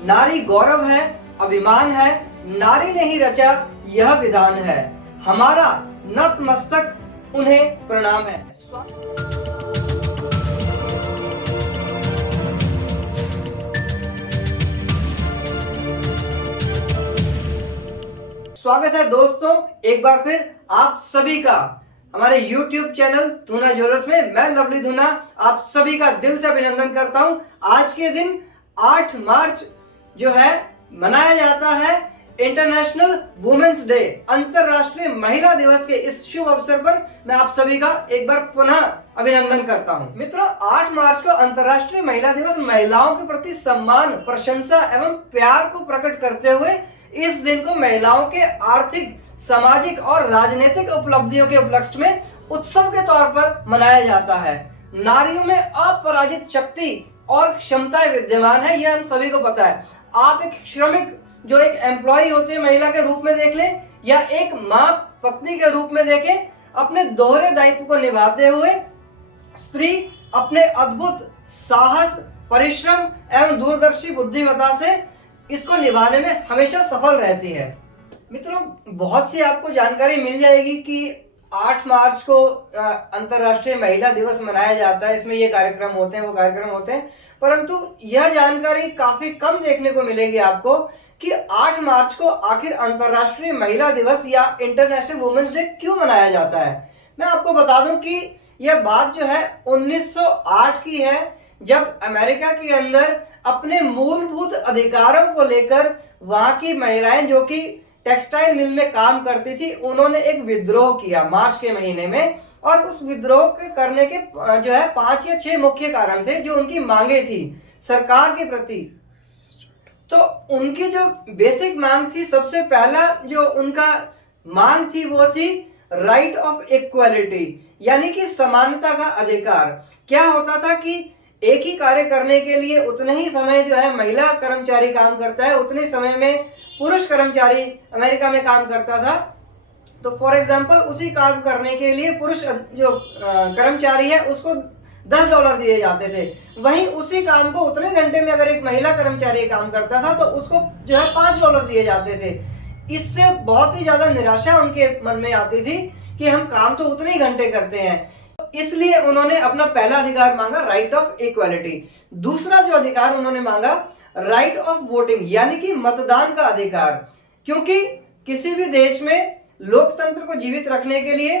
नारी गौरव है, अभिमान है, नारी ने ही रचा यह विधान है, हमारा नतमस्तक उन्हें प्रणाम है। स्वागत है दोस्तों एक बार फिर आप सभी का हमारे YouTube चैनल धूना ज्वेलर्स में। मैं लवली धूना आप सभी का दिल से अभिनंदन करता हूं। आज के दिन 8 मार्च जो है मनाया जाता है इंटरनेशनल वुमेन्स डे, अंतरराष्ट्रीय महिला दिवस के इस शुभ अवसर पर मैं आप सभी का एक बार पुनः अभिनंदन करता हूं। मित्रों, 8 मार्च को अंतरराष्ट्रीय महिला दिवस महिलाओं के प्रति सम्मान, प्रशंसा एवं प्यार को प्रकट करते हुए इस दिन को महिलाओं के आर्थिक, सामाजिक और राजनीतिक उपलब्धियों के उपलक्ष्य में उत्सव के तौर पर मनाया जाता है। नारियों में अपराजित शक्ति और क्षमताएं विद्यमान है, यह हम सभी को पता है। आप एक श्रमिक जो एक एम्प्लॉय होते हैं महिला के रूप में देख लें या एक माँ पत्नी के रूप में देखें, अपने दोहरे दायित्व को निभाते हुए स्त्री अपने अद्भुत साहस, परिश्रम एवं दूरदर्शी बुद्धिमत्ता से इसको निभाने में हमेशा सफल रहती है। मित्रों, बहुत सी आपको जानकारी मिल जाएगी कि 8 मार्च को अंतर्राष्ट्रीय महिला दिवस मनाया जाता है, इसमें ये कार्यक्रम होते हैं, वो कार्यक्रम होते हैं, परंतु यह जानकारी काफी कम देखने को मिलेगी आपको कि 8 मार्च को आखिर अंतर्राष्ट्रीय महिला दिवस या इंटरनेशनल वुमेन्स डे क्यों मनाया जाता है। मैं आपको बता दूं कि यह बात जो है 1908 की है, जब अमेरिका के अंदर अपने मूलभूत अधिकारों को लेकर वहां की महिलाएं जो कि टेक्सटाइल मिल में काम करती थी, उन्होंने एक विद्रोह किया मार्च के महीने में। और उस विद्रोह के करने के जो है 5 या 6 मुख्य कारण थे जो उनकी मांगे थी सरकार के प्रति। तो उनकी जो बेसिक मांग थी, सबसे पहला जो उनका मांग थी वो थी राइट ऑफ इक्वालिटी, यानी कि समानता का अधिकार। क्या होता था कि एक ही कार्य करने के लिए उतने ही समय जो है महिला कर्मचारी काम करता है, उतने समय में पुरुष कर्मचारी अमेरिका में काम करता था। तो फॉर एग्जांपल उसी काम करने के लिए पुरुष जो कर्मचारी है उसको $10 दिए जाते थे, वहीं उसी काम को उतने घंटे में अगर एक महिला कर्मचारी काम करता था तो उसको जो है $5 दिए जाते थे। इससे बहुत ही ज्यादा निराशा उनके मन में आती थी कि हम काम तो उतने ही घंटे करते हैं। इसलिए उन्होंने अपना पहला अधिकार मांगा राइट ऑफ इक्वालिटी। दूसरा जो अधिकार उन्होंने मांगा राइट ऑफ वोटिंग, यानी कि मतदान का अधिकार। क्योंकि किसी भी देश में लोकतंत्र को जीवित रखने के लिए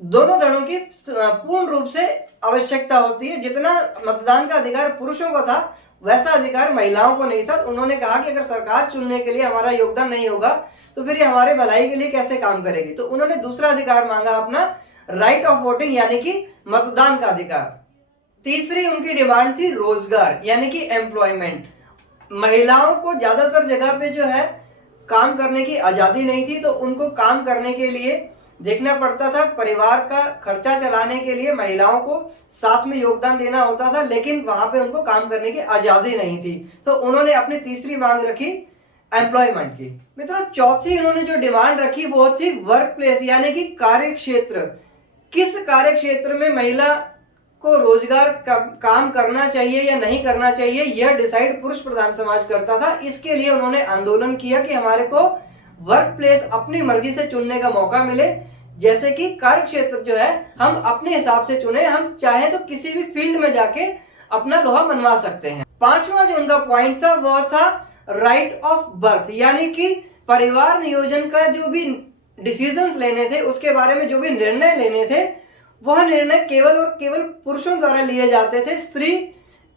दोनों धड़ों की पूर्ण रूप से आवश्यकता होती है। जितना मतदान का अधिकार पुरुषों को था वैसा अधिकार महिलाओं को नहीं था। उन्होंने कहा कि अगर सरकार चुनने के लिए हमारा योगदान नहीं होगा तो फिर ये हमारे भलाई के लिए कैसे काम करेगी। तो उन्होंने दूसरा अधिकार मांगा अपना राइट ऑफ वोटिंग, यानी कि मतदान का अधिकार। तीसरी उनकी डिमांड थी रोजगार, यानी कि एम्प्लॉयमेंट। महिलाओं को ज्यादातर जगह पे जो है काम करने की आजादी नहीं थी, तो उनको काम करने के लिए देखना पड़ता था। परिवार का खर्चा चलाने के लिए महिलाओं को साथ में योगदान देना होता था, लेकिन वहां पे उनको काम करने की आजादी नहीं थी। तो उन्होंने अपनी तीसरी मांग रखी एम्प्लॉयमेंट की। मित्रों, चौथी उन्होंने जो डिमांड रखी वो थी वर्क प्लेस, यानी कि कार्य क्षेत्र। किस कार्य क्षेत्र में महिला को रोजगार काम करना चाहिए या नहीं करना चाहिए, यह डिसाइड पुरुष प्रधान समाज करता था। इसके लिए उन्होंने आंदोलन किया कि हमारे को वर्क प्लेस अपनी मर्जी से चुनने का मौका मिले। जैसे कि कार्य क्षेत्र जो है हम अपने हिसाब से चुने, हम चाहे तो किसी भी फील्ड में जाके अपना लोहा मनवा सकते हैं। पांचवा जो उनका पॉइंट था वो था राइट ऑफ बर्थ, यानी कि परिवार नियोजन का जो भी डिसीजंस लेने थे, उसके बारे में जो भी निर्णय लेने थे, वह निर्णय केवल और केवल पुरुषों द्वारा लिए जाते थे। स्त्री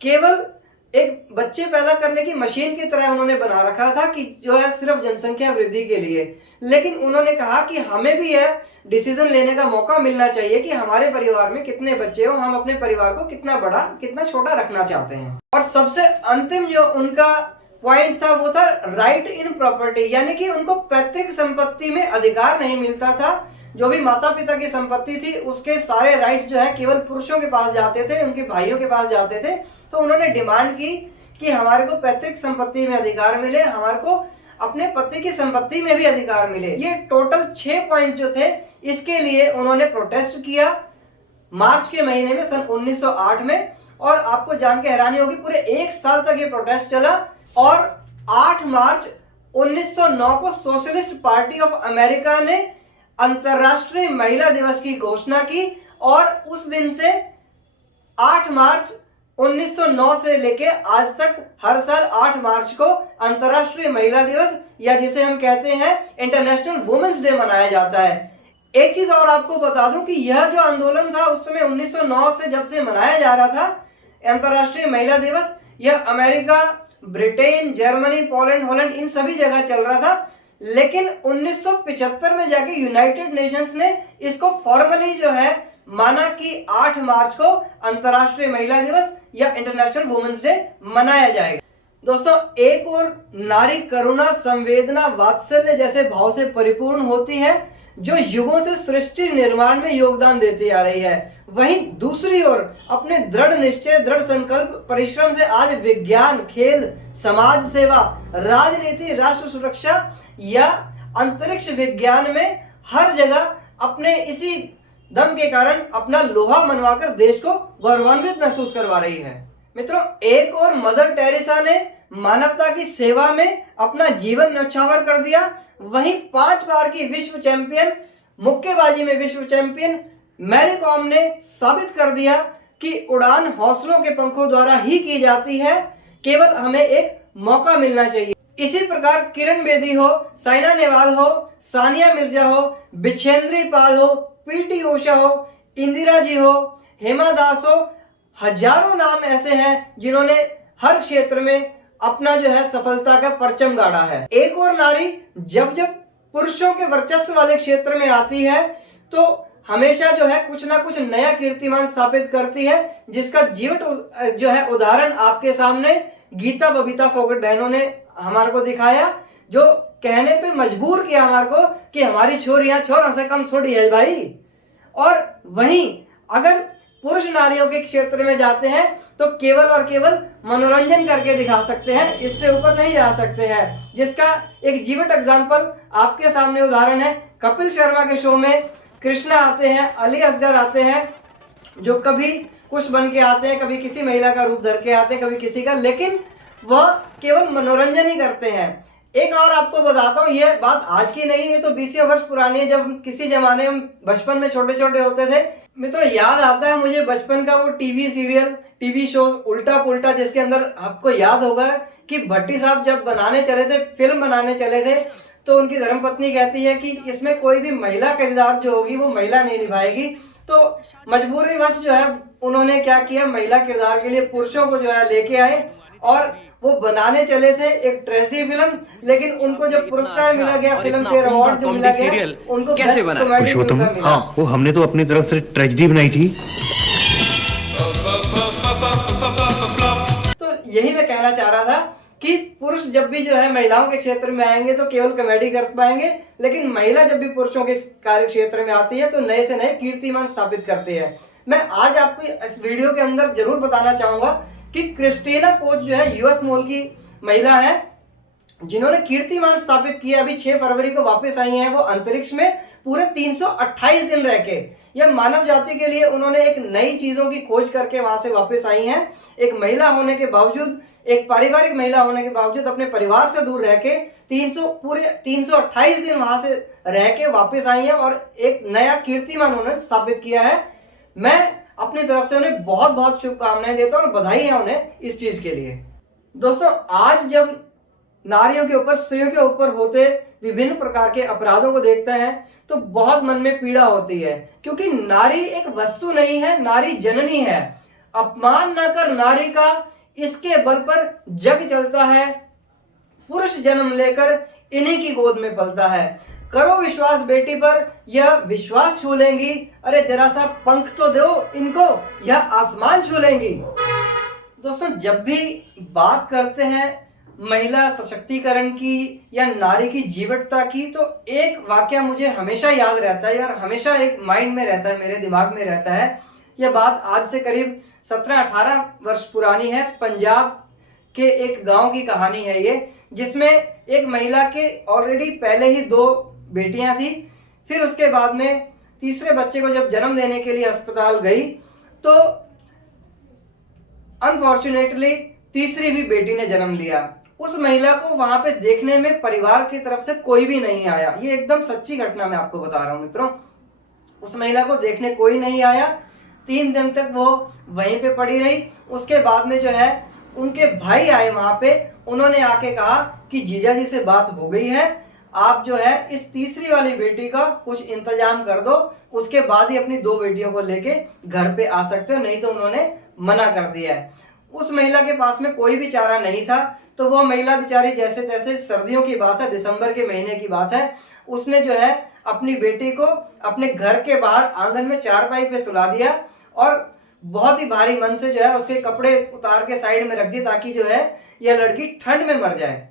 केवल एक बच्चे पैदा करने की मशीन की तरह उन्होंने बना रखा था कि जो है सिर्फ जनसंख्या वृद्धि के लिए। लेकिन उन्होंने कहा कि हमें भी यह डिसीजन लेने का मौका मिलना चाहिए कि हमारे परिवार में कितने बच्चे हो, हम अपने परिवार को कितना बड़ा कितना छोटा रखना चाहते हैं। और सबसे अंतिम जो उनका पॉइंट था वो था राइट इन प्रॉपर्टी, यानी कि उनको पैतृक संपत्ति में अधिकार नहीं मिलता था। जो भी माता पिता की संपत्ति थी उसके सारे राइट्स जो है केवल पुरुषों के पास जाते थे, उनके भाइयों के पास जाते थे। तो उन्होंने डिमांड की कि हमारे को पैतृक संपत्ति में अधिकार मिले, हमारे को अपने पति की संपत्ति में भी अधिकार मिले। ये टोटल 6 पॉइंट जो थे, इसके लिए उन्होंने प्रोटेस्ट किया मार्च के महीने में सन 1908 में। और आपको जान के हैरानी होगी, पूरे 1 साल तक ये प्रोटेस्ट चला और मार्च 1909 को सोशलिस्ट पार्टी ऑफ अमेरिका ने अंतर्राष्ट्रीय महिला दिवस की घोषणा की और उस दिन से 8 मार्च 1909 से लेके आज तक हर साल 8 मार्च को अंतर्राष्ट्रीय महिला दिवस या जिसे हम कहते हैं इंटरनेशनल वुमेन्स डे मनाया जाता है। एक चीज और आपको बता दूं कि यह जो आंदोलन था उस समय 1909 से जब से मनाया जा रहा था अंतर्राष्ट्रीय महिला दिवस, यह America, Britain, Germany, Poland, Holland इन सभी जगह चल रहा था। लेकिन 1975 में जाके यूनाइटेड नेशंस ने इसको फॉर्मली जो है माना कि 8 मार्च को अंतर्राष्ट्रीय महिला दिवस या इंटरनेशनल वुमेन्स डे मनाया जाएगा। दोस्तों, एक और नारी करुणा, संवेदना, वात्सल्य जैसे भाव से परिपूर्ण होती है जो युगों से सृष्टि निर्माण में योगदान देती आ रही है। वहीं दूसरी ओर अपने दृढ़ निश्चय, दृढ़ संकल्प, परिश्रम से आज विज्ञान, खेल, समाज सेवा, राजनीति, राष्ट्र सुरक्षा या अंतरिक्ष विज्ञान में हर जगह अपने इसी दम के कारण अपना लोहा मनवाकर देश को गौरवान्वित महसूस करवा रही है। मित्रों, एक और मदर टेरेसा ने मानवता की सेवा में अपना जीवन न्यौछावर कर दिया। वहीं 5 बार की विश्व चैंपियन, मुक्केबाजी में विश्व चैंपियन मैरी कॉम ने साबित कर दिया कि उड़ान हौसलों के पंखों द्वारा ही की जाती है, केवल हमें एक मौका मिलना चाहिए। इसी प्रकार किरण बेदी हो, साइना नेहवाल हो, सानिया मिर्जा हो, बिछेंद्री पाल हो, पीटी उषा हो, इंदिरा जी हो, हेमा दास हो, हजारों नाम ऐसे हैं जिन्होंने हर क्षेत्र में अपना जो है सफलता का परचम गाड़ा है। एक और नारी जब जब पुरुषों के वर्चस्व वाले क्षेत्र में आती है तो हमेशा जो है कुछ ना कुछ नया कीर्तिमान स्थापित करती है, जिसका जीवट जो है उदाहरण आपके सामने गीता बबीता फोगट बहनों ने हमारे को दिखाया, जो कहने पे मजबूर किया हमारे को कि हमारी छोरियां छोरों से कम थोड़ी है भाई। और वहीं अगर पुरुष नारियों के क्षेत्र में जाते हैं तो केवल और केवल मनोरंजन करके दिखा सकते हैं, इससे ऊपर नहीं जा सकते हैं। जिसका एक जीवट एग्जाम्पल आपके सामने उदाहरण है। कपिल शर्मा के शो में कृष्णा आते हैं, अली असगर आते हैं, जो कभी कुछ बन के आते हैं, कभी किसी महिला का रूप धर के आते हैं, कभी किसी का, लेकिन वह केवल मनोरंजन ही करते हैं। एक और आपको बताता हूँ, यह बात आज की नहीं है, तो 20 वर्ष पुरानी है। जब किसी जमाने में बचपन में छोटे छोटे होते थे मित्रों, याद आता है मुझे बचपन का वो टीवी सीरियल, टीवी शोज उल्टा पुल्टा, जिसके अंदर आपको याद होगा कि भट्टी साहब जब बनाने चले थे, फिल्म बनाने चले थे, तो उनकी धर्मपत्नी कहती है कि इसमें कोई भी महिला किरदार जो होगी वो महिला नहीं निभाएगी। तो मजबूरीवश जो है उन्होंने क्या किया, महिला किरदार के लिए पुरुषों को जो है लेके आए और वो बनाने चले थे एक ट्रेजेडी फिल्म। लेकिन उनको जब पुरस्कार मिला गया, फिल्म फेयर अवार्ड जो मिला गया, उनको कैसे बना पुरुषोत्तम, हाँ वो हमने तो अपनी तरफ से ट्रेजेडी बनाई थी। तो यही मैं कहना चाह रहा था कि पुरुष जब भी जो है महिलाओं के क्षेत्र में आएंगे तो केवल कॉमेडी कर पाएंगे, लेकिन महिला जब भी पुरुषों के कार्य क्षेत्र में आती है तो नए से नए कीर्तिमान स्थापित करते हैं। मैं आज आपको इस वीडियो के अंदर जरूर बताना चाहूंगा कि क्रिस्टीना कोच जो है यूएस मूल की महिला है, जिन्होंने कीर्तिमान स्थापित किया। अभी 6 फरवरी को वापस आई हैं वो अंतरिक्ष में पूरे 328 दिन रह के। यह मानव जाति के लिए उन्होंने एक नई चीजों की खोज करके वहां से वापस आई हैं। एक महिला होने के बावजूद, एक पारिवारिक महिला होने के बावजूद अपने परिवार से दूर रह के पूरे 328 दिन वहां से रह के वापस आई हैं और एक नया कीर्तिमान उन्होंने स्थापित किया है। मैं अपनी तरफ से उन्हें बहुत बहुत शुभकामनाएं देता हूं और बधाई है उन्हें इस चीज के लिए। दोस्तों, आज जब नारियों के ऊपर, स्त्रियों के ऊपर होते विभिन्न प्रकार के अपराधों को देखते हैं तो बहुत मन में पीड़ा होती है, क्योंकि नारी एक वस्तु नहीं है, नारी जननी है। अपमान न कर नारी का, इसके बल पर जग चलता है। पुरुष जन्म लेकर इन्हीं की गोद में पलता है। करो विश्वास बेटी पर, यह विश्वास छू लेंगी। अरे जरा सा पंख तो दो इनको, यह आसमान छू लेंगी। दोस्तों, जब भी बात करते हैं महिला सशक्तिकरण की या नारी की जीवटता की, तो एक वाकया मुझे हमेशा याद रहता है यार, हमेशा एक माइंड में रहता है, मेरे दिमाग में रहता है। यह बात आज से करीब 17-18 वर्ष पुरानी है। पंजाब के एक गांव की कहानी है ये, जिसमें एक महिला के ऑलरेडी पहले ही 2 बेटियां थी। फिर उसके बाद में तीसरे बच्चे को जब जन्म देने के लिए अस्पताल गई तो अनफॉर्चुनेटली तीसरी भी बेटी ने जन्म लिया उस महिला को वहां पे देखने में परिवार की तरफ से कोई भी नहीं आया। ये एकदम सच्ची घटना मैं आपको बता रहा हूं मित्रों। उस महिला को देखने कोई नहीं आया। 3 दिन तक वो वहीं पे पड़ी रही। उसके बाद में जो है उनके भाई आए वहां पे, उन्होंने आके कहा कि जीजा जी से बात हो गई है, आप जो है इस तीसरी वाली बेटी का कुछ इंतजाम कर दो, उसके बाद ही अपनी 2 बेटियों को लेके घर पे आ सकते हो, नहीं तो उन्होंने मना कर दिया है। उस महिला के पास में कोई भी चारा नहीं था, तो वो महिला बेचारी जैसे तैसे, सर्दियों की बात है, दिसंबर के महीने की बात है, उसने जो है अपनी बेटी को अपने घर के बाहर आंगन में चारपाई पे सुला दिया और बहुत ही भारी मन से जो है उसके कपड़े उतार के साइड में रख दिए ताकि जो है यह लड़की ठंड में मर जाए।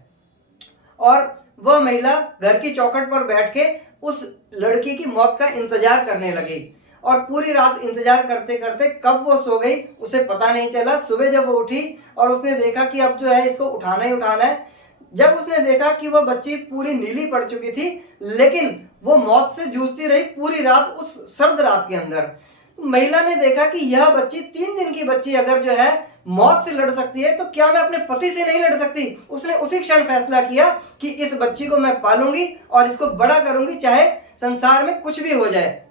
और वह महिला घर की चौखट पर बैठ के उस लड़की की मौत का इंतजार करने लगी और पूरी रात इंतजार करते करते कब वो सो गई उसे पता नहीं चला। सुबह जब वो उठी और उसने देखा कि अब जो है इसको उठाना ही उठाना है, जब उसने देखा कि वह बच्ची पूरी नीली पड़ चुकी थी, लेकिन वो मौत से जूझती रही पूरी रात उस सर्द रात के अंदर। महिला ने देखा कि यह बच्ची 3 दिन की बच्ची अगर जो है मौत से लड़ सकती है तो क्या मैं अपने पति से नहीं लड़ सकती। उसने उसी क्षण फैसला किया कि इस बच्ची को मैं पालूंगी और इसको बड़ा करूंगी, चाहे संसार में कुछ भी हो जाए।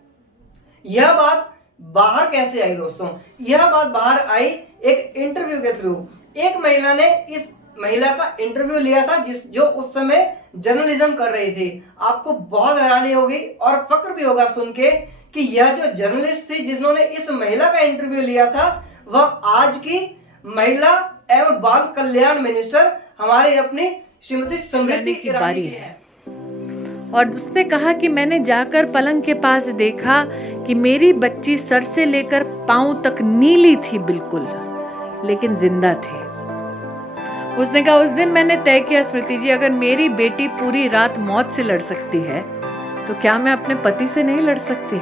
यह बात बाहर कैसे आई दोस्तों? यह बात बाहर आई एक इंटरव्यू के थ्रू। एक महिला ने इस महिला का इंटरव्यू लिया था जो उस समय जर्नलिज्म कर रही थी। आपको बहुत हैरानी होगी और फक्र भी होगा सुन के कि यह जो जर्नलिस्ट थी जिन्होंने इस महिला का इंटरव्यू लिया था, वह आज की महिला एवं बाल कल्याण मिनिस्टर हमारी अपनी श्रीमती स्मृति ईरानी है। और उसने कहा कि मैंने जाकर पलंग के पास देखा कि मेरी बच्ची सर से लेकर पांव तक नीली थी बिल्कुल, लेकिन जिंदा थी। उसने कहा उस दिन मैंने तय किया, स्मृति जी, अगर मेरी बेटी पूरी रात मौत से लड़ सकती है तो क्या मैं अपने पति से नहीं लड़ सकती?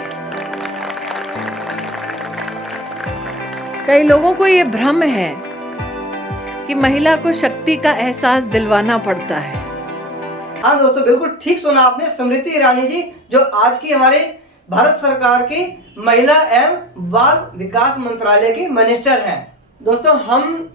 कई लोगों को ये भ्रम है कि महिला को शक्ति का एहसास दिलवाना पड़ता है। हाँ दोस्तों, बिल्कुल ठीक सुना आपने। स्मृति ईरानी जी जो आज की हमारे भारत सरकार की महिला एवं बाल विकास मंत्रालय की मिनिस्टर हैं। दोस्तों, हम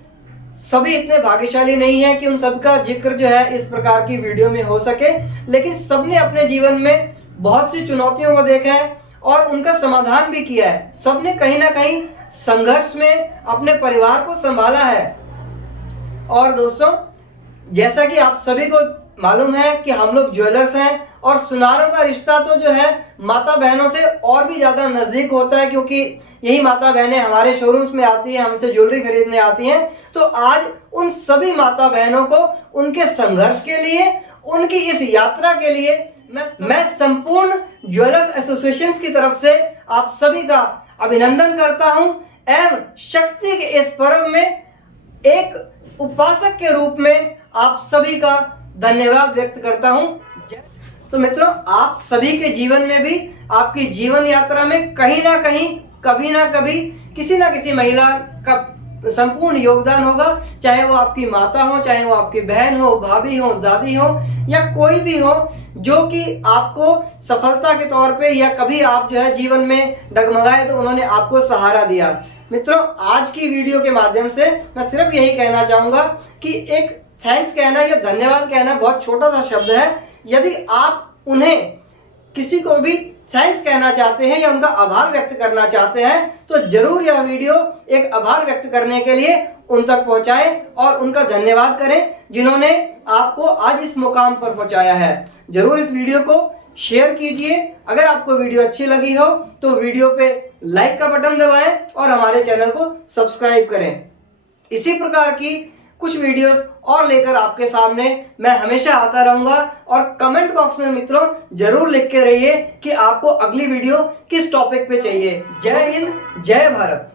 सभी इतने भाग्यशाली नहीं हैं कि उन सबका जिक्र जो है इस प्रकार की वीडियो में हो सके, लेकिन सबने अपने जीवन में बहुत सी चुनौतियों को देखा है और उनका समाधान भी किया है। सबने कहीं ना कहीं संघर्ष में अपने परिवार को संभाला है। और दोस्तों, जैसा कि आप सभी को मालूम है कि हम लोग ज्वेलर्स हैं और सुनारों का रिश्ता तो जो है माता बहनों से और भी ज़्यादा नज़दीक होता है, क्योंकि यही माता बहनें हमारे शोरूम्स में आती हैं, हमसे ज्वेलरी खरीदने आती हैं। तो आज उन सभी माता बहनों को उनके संघर्ष के लिए, उनकी इस यात्रा के लिए मैं संपूर्ण ज्वेलर्स एसोसिएशन की तरफ से आप सभी का अभिनंदन करता हूं एवं शक्ति के इस पर्व में एक उपासक के रूप में आप सभी का धन्यवाद व्यक्त करता हूं। तो मित्रों, आप सभी के जीवन में भी, आपकी जीवन यात्रा में कहीं ना कहीं, कभी ना कभी किसी ना किसी महिला का संपूर्ण योगदान होगा, चाहे वो आपकी माता हो, चाहे वो आपकी बहन हो, भाभी हो, दादी हो या कोई भी हो, जो कि आपको सफलता के तौर पे या कभी आप जो है जीवन में डगमगाए तो उन्होंने आपको सहारा दिया। मित्रों, आज की वीडियो के माध्यम से मैं सिर्फ यही कहना चाहूंगा कि एक थैंक्स कहना या धन्यवाद कहना बहुत छोटा सा शब्द है। यदि आप उन्हें, किसी को भी थैंक्स कहना चाहते हैं या उनका आभार व्यक्त करना चाहते हैं तो जरूर यह वीडियो एक आभार व्यक्त करने के लिए उन तक पहुंचाएं और उनका धन्यवाद करें जिन्होंने आपको आज इस मुकाम पर पहुंचाया है। जरूर इस वीडियो को शेयर कीजिए। अगर आपको वीडियो अच्छी लगी हो तो वीडियो पे लाइक का बटन दबाएं और हमारे चैनल को सब्सक्राइब करें। इसी प्रकार की कुछ वीडियोस और लेकर आपके सामने मैं हमेशा आता रहूंगा और कमेंट बॉक्स में मित्रों जरूर लिख के रहिए कि आपको अगली वीडियो किस टॉपिक पे चाहिए। जय हिंद, जय भारत।